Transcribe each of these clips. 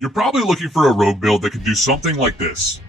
You're probably looking for a rogue build that can do something like this.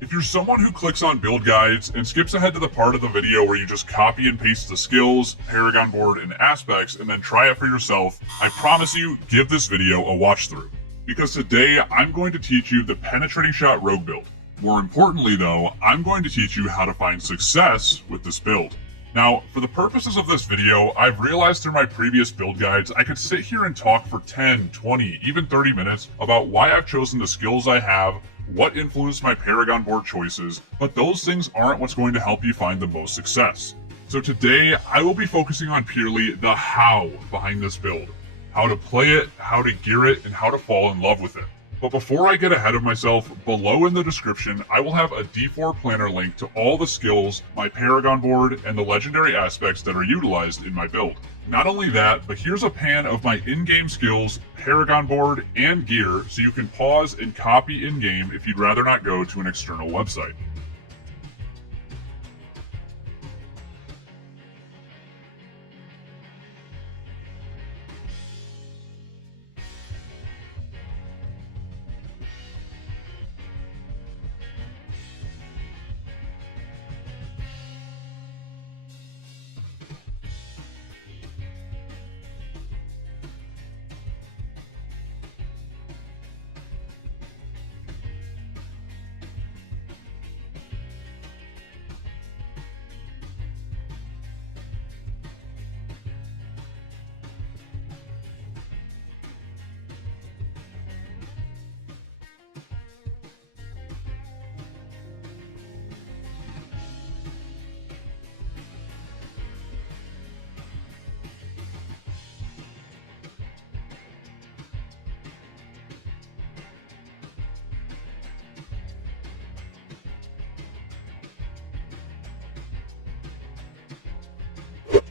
If you're someone who clicks on build guides and skips ahead to the part of the video where you just copy and paste the skills, Paragon board, and aspects and then try it for yourself, I promise you, give this video a watch through. Because today, I'm going to teach you the penetrating shot rogue build. More importantly though, I'm going to teach you how to find success with this build. Now, for the purposes of this video, I've realized through my previous build guides, I could sit here and talk for 10, 20, even 30 minutes about why I've chosen the skills I have, what influenced my Paragon board choices, but those things aren't what's going to help you find the most success. So today, I will be focusing on purely the how behind this build. How to play it, how to gear it, and how to fall in love with it. But before I get ahead of myself, below in the description, I will have a D4 planner link to all the skills, my Paragon board, and the legendary aspects that are utilized in my build. Not only that, but here's a pan of my in-game skills, Paragon board, and gear, so you can pause and copy in-game if you'd rather not go to an external website.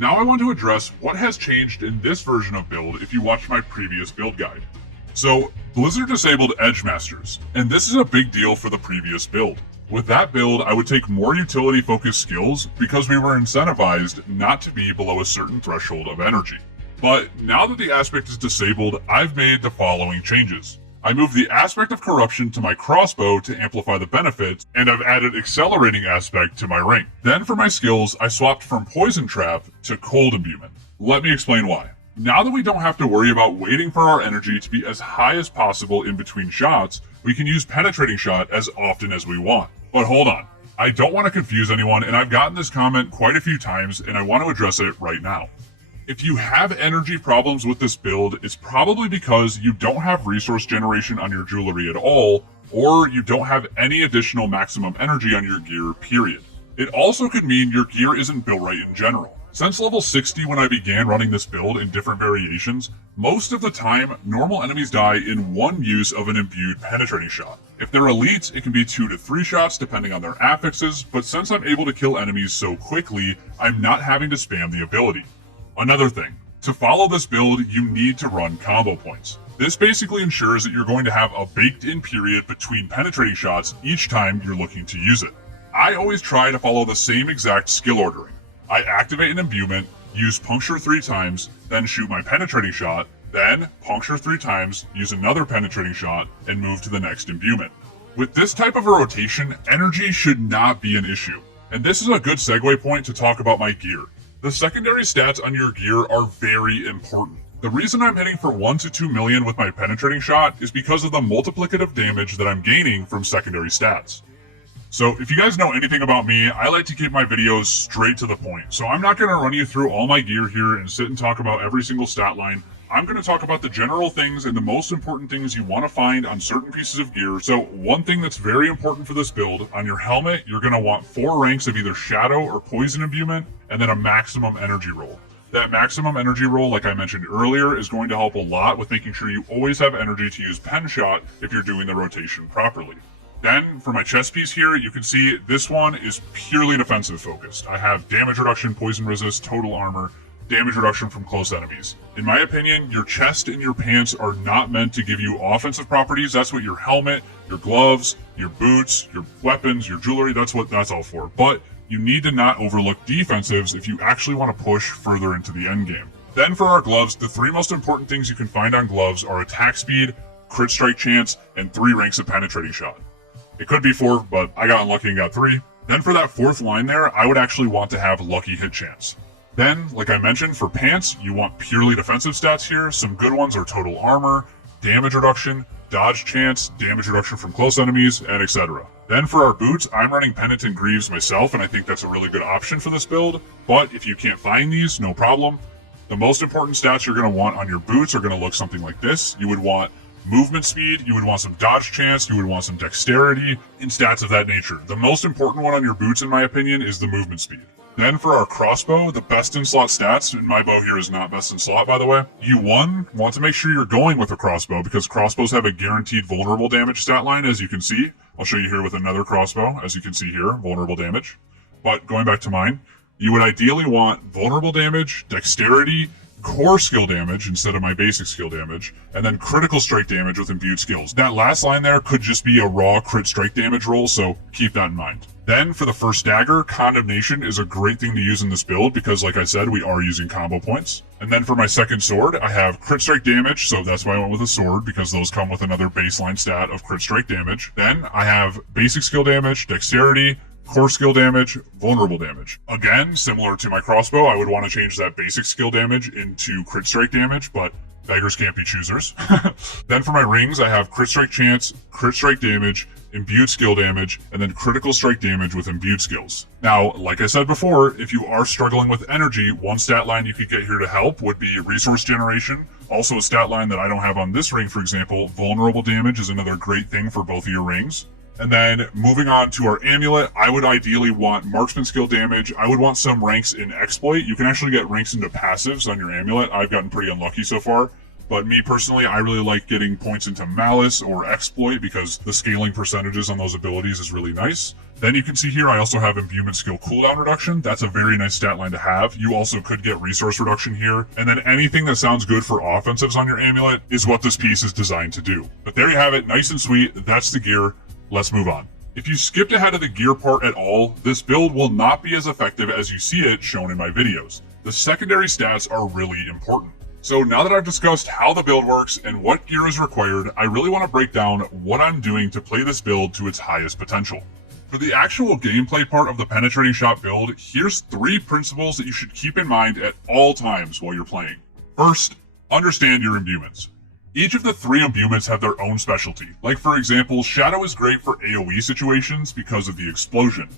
Now I want to address what has changed in this version of build if you watched my previous build guide. So, Blizzard disabled Edge Masters, and this is a big deal for the previous build. With that build, I would take more utility-focused skills because we were incentivized not to be below a certain threshold of energy. But now that the aspect is disabled, I've made the following changes. I moved the aspect of corruption to my crossbow to amplify the benefits, and I've added accelerating aspect to my ring. Then for my skills, I swapped from poison trap to cold imbuement. Let me explain why. Now that we don't have to worry about waiting for our energy to be as high as possible in between shots, we can use penetrating shot as often as we want. But hold on, I don't want to confuse anyone, and I've gotten this comment quite a few times, and I want to address it right now. If you have energy problems with this build, it's probably because you don't have resource generation on your jewelry at all, or you don't have any additional maximum energy on your gear, period. It also could mean your gear isn't built right in general. Since level 60 when I began running this build in different variations, most of the time, normal enemies die in one use of an imbued penetrating shot. If they're elites, it can be 2 to 3 shots depending on their affixes, but since I'm able to kill enemies so quickly, I'm not having to spam the ability. Another thing, to follow this build, you need to run combo points. This basically ensures that you're going to have a baked-in period between penetrating shots each time you're looking to use it. I always try to follow the same exact skill ordering. I activate an imbuement, use puncture 3 times, then shoot my penetrating shot, then puncture 3 times, use another penetrating shot, and move to the next imbuement. With this type of a rotation, energy should not be an issue. And this is a good segue point to talk about my gear. The secondary stats on your gear are very important. The reason I'm hitting for 1 to 2 million with my penetrating shot is because of the multiplicative damage that I'm gaining from secondary stats. So if you guys know anything about me, I like to keep my videos straight to the point. So I'm not going to run you through all my gear here and sit and talk about every single stat line. I'm going to talk about the general things and the most important things you want to find on certain pieces of gear. So one thing that's very important for this build, on your helmet, you're going to want 4 ranks of either shadow or poison imbuement, and then a maximum energy roll. That maximum energy roll, like I mentioned earlier, is going to help a lot with making sure you always have energy to use pen shot if you're doing the rotation properly. Then, for my chest piece here, you can see this one is purely defensive focused. I have damage reduction, poison resist, total armor, damage reduction from close enemies. In my opinion, your chest and your pants are not meant to give you offensive properties. That's what your helmet, your gloves, your boots, your weapons, your jewelry, that's what that's all for. But you need to not overlook defensives if you actually want to push further into the endgame. Then for our gloves, the 3 most important things you can find on gloves are attack speed, crit strike chance, and 3 ranks of penetrating shot. It could be 4, but I got unlucky and got 3. Then for that 4th line there, I would actually want to have lucky hit chance. Then, like I mentioned, for pants, you want purely defensive stats here. Some good ones are total armor, damage reduction, dodge chance, damage reduction from close enemies, and etc. Then for our boots, I'm running Penitent Greaves myself, and I think that's a really good option for this build. But if you can't find these, no problem. The most important stats you're going to want on your boots are going to look something like this. You would want movement speed, you would want some dodge chance, you would want some dexterity, and stats of that nature. The most important one on your boots, in my opinion, is the movement speed. Then for our crossbow, the best in slot stats, and my bow here is not best in slot by the way, you want to make sure you're going with a crossbow because crossbows have a guaranteed vulnerable damage stat line, as you can see. I'll show you here with another crossbow, as you can see here, vulnerable damage. But going back to mine, you would ideally want vulnerable damage, dexterity, core skill damage instead of my basic skill damage, and then critical strike damage with imbued skills. That last line there could just be a raw crit strike damage roll, so keep that in mind. Then for the first dagger, Condemnation is a great thing to use in this build because like I said, we are using combo points. And then for my second sword, I have crit strike damage, so that's why I went with a sword because those come with another baseline stat of crit strike damage. Then I have basic skill damage, dexterity, core skill damage, vulnerable damage. Again, similar to my crossbow, I would want to change that basic skill damage into crit strike damage, but beggars can't be choosers. Then for my rings, I have crit strike chance, crit strike damage, imbued skill damage, and then critical strike damage with imbued skills. Now, like I said before, if you are struggling with energy, one stat line you could get here to help would be resource generation. Also a stat line that I don't have on this ring, for example, vulnerable damage is another great thing for both of your rings. And then moving on to our amulet, I would ideally want marksman skill damage. I would want some ranks in exploit. You can actually get ranks into passives on your amulet. I've gotten pretty unlucky so far. But me personally, I really like getting points into malice or exploit because the scaling percentages on those abilities is really nice. Then you can see here I also have imbuement skill cooldown reduction. That's a very nice stat line to have. You also could get resource reduction here. And then anything that sounds good for offensives on your amulet is what this piece is designed to do. But there you have it, nice and sweet. That's the gear. Let's move on. If you skipped ahead of the gear part at all, this build will not be as effective as you see it shown in my videos. The secondary stats are really important. So now that I've discussed how the build works and what gear is required, I really want to break down what I'm doing to play this build to its highest potential. For the actual gameplay part of the penetrating shot build, here's 3 principles that you should keep in mind at all times while you're playing. First, understand your imbuements. Each of the 3 imbuements have their own specialty. Like for example, Shadow is great for AoE situations because of the explosion.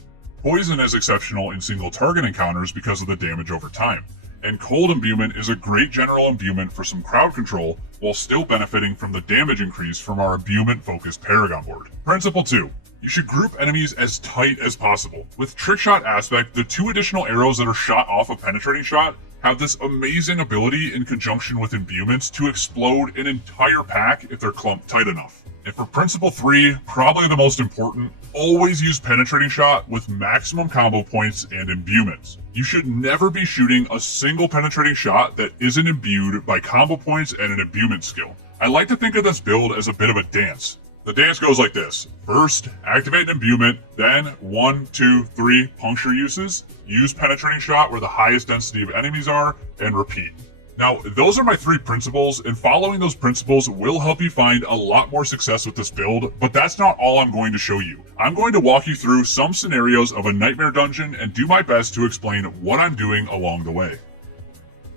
Poison is exceptional in single target encounters because of the damage over time. And Cold Imbuement is a great general imbuement for some crowd control while still benefiting from the damage increase from our imbuement-focused Paragon board. Principle 2. You should group enemies as tight as possible. With Trick Shot Aspect, the 2 additional arrows that are shot off of Penetrating Shot have this amazing ability in conjunction with imbuements to explode an entire pack if they're clumped tight enough. And for Principle 3, probably the most important, always use Penetrating Shot with maximum combo points and imbuements. You should never be shooting a single penetrating shot that isn't imbued by combo points and an imbuement skill. I like to think of this build as a bit of a dance. The dance goes like this. First, activate an imbuement, then 1, 2, 3 puncture uses, use penetrating shot where the highest density of enemies are, and repeat. Now, those are my 3 principles, and following those principles will help you find a lot more success with this build, but that's not all I'm going to show you. I'm going to walk you through some scenarios of a nightmare dungeon and do my best to explain what I'm doing along the way.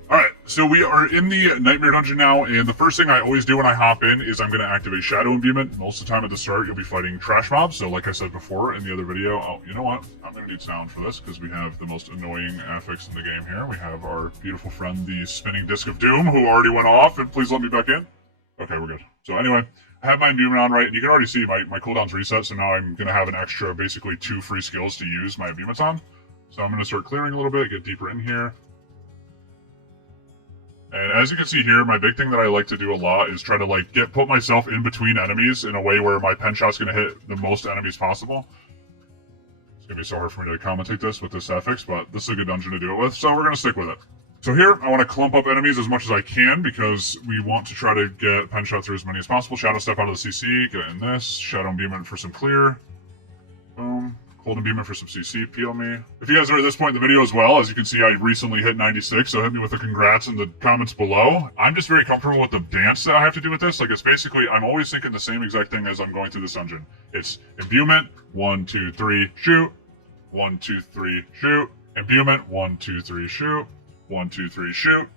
Alright, so we are in the nightmare dungeon now, and the first thing I always do when I hop in is I'm going to activate Shadow Imbuement. Most of the time at the start, you'll be fighting trash mobs, so like I said before in the other video, oh, you know what? I'm going to need sound for this, because we have the most annoying affix in the game here. We have our beautiful friend, the Spinning Disc of Doom, who already went off, and please let me back in. Okay, we're good. So anyway, I have my imbuement on right, and you can already see my cooldown's reset, so now I'm going to have an extra, basically 2 free skills to use my imbuements on. So I'm going to start clearing a little bit, get deeper in here. And as you can see here, my big thing that I like to do a lot is try to put myself in between enemies in a way where my pen shot's going to hit the most enemies possible. It's going to be so hard for me to commentate this with this affix, but this is a good dungeon to do it with, so we're going to stick with it. So here, I want to clump up enemies as much as I can because we want to try to get pen shot through as many as possible. Shadow Step out of the CC, get in this. Shadow Imbuement for some clear. Boom. Hold imbuement for some CC, peel me. If you guys are at this point in the video as well, as you can see, I recently hit 96, so hit me with a congrats in the comments below. I'm just very comfortable with the dance that I have to do with this. Like, it's basically, I'm always thinking the same exact thing as I'm going through this dungeon. It's imbuement, 1, 2, 3, shoot. 1, 2, 3, shoot. Imbuement, 1, 2, 3, shoot. 1, 2, 3, shoot.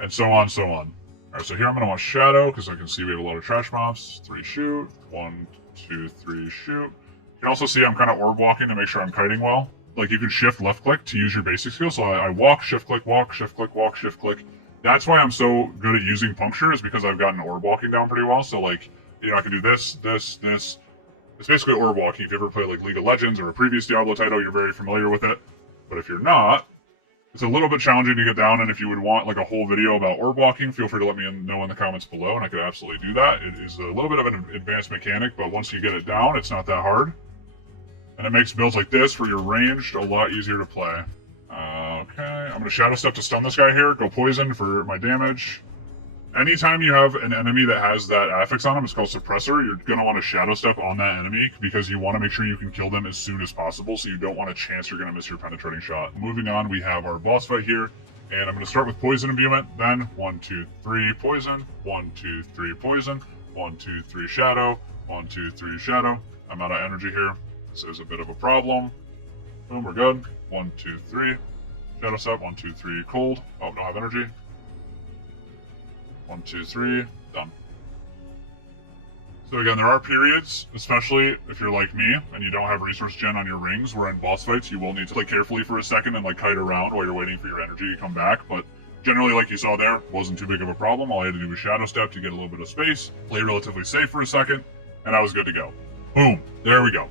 And so on, so on. Alright, so here I'm going to want shadow, because I can see we have a lot of trash mobs. 3, shoot. 1, 2, 3, shoot. You can also see I'm kind of orb walking to make sure I'm kiting well. Like, you can shift left click to use your basic skill. So I walk, shift click, walk, shift click, walk, shift click. That's why I'm so good at using puncture, is because I've gotten orb walking down pretty well. So, like, you know, I can do this, this, this. It's basically orb walking. If you ever play, like, League of Legends or a previous Diablo title, you're very familiar with it. But if you're not, it's a little bit challenging to get down, and if you would want, like, a whole video about orb walking, feel free to let me know in the comments below, and I could absolutely do that. It is a little bit of an advanced mechanic, but once you get it down, it's not that hard. And it makes builds like this, where you're ranged, a lot easier to play. Okay, I'm going to Shadow Step to stun this guy here. Go Poison for my damage. Anytime you have an enemy that has that affix on him, it's called Suppressor, you're going to want to Shadow Step on that enemy, because you want to make sure you can kill them as soon as possible, so you don't want a chance you're going to miss your penetrating shot. Moving on, we have our boss fight here, and I'm going to start with Poison Imbuement, then 1, 2, 3, Poison, 1, 2, 3, Poison, 1, 2, 3, Shadow, 1, 2, 3, Shadow. I'm out of energy here. This is a bit of a problem. Boom, we're good. 1, 2, 3. Shadow Step, 1, 2, 3, cold. Oh, don't have energy. 1, 2, 3, done. So again, there are periods, especially if you're like me and you don't have resource gen on your rings, where in boss fights you will need to play carefully for a second and like kite around while you're waiting for your energy to come back. But generally, like you saw there, wasn't too big of a problem. All I had to do was Shadow Step to get a little bit of space, play relatively safe for a second, and I was good to go. Boom, there we go.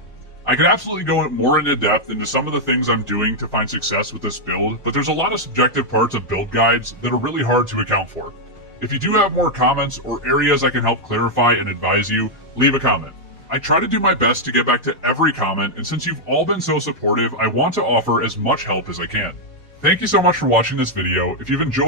I could absolutely go more into depth into some of the things I'm doing to find success with this build, but there's a lot of subjective parts of build guides that are really hard to account for. If you do have more comments or areas I can help clarify and advise you, leave a comment. I try to do my best to get back to every comment, and since you've all been so supportive, I want to offer as much help as I can. Thank you so much for watching this video. If you've enjoyed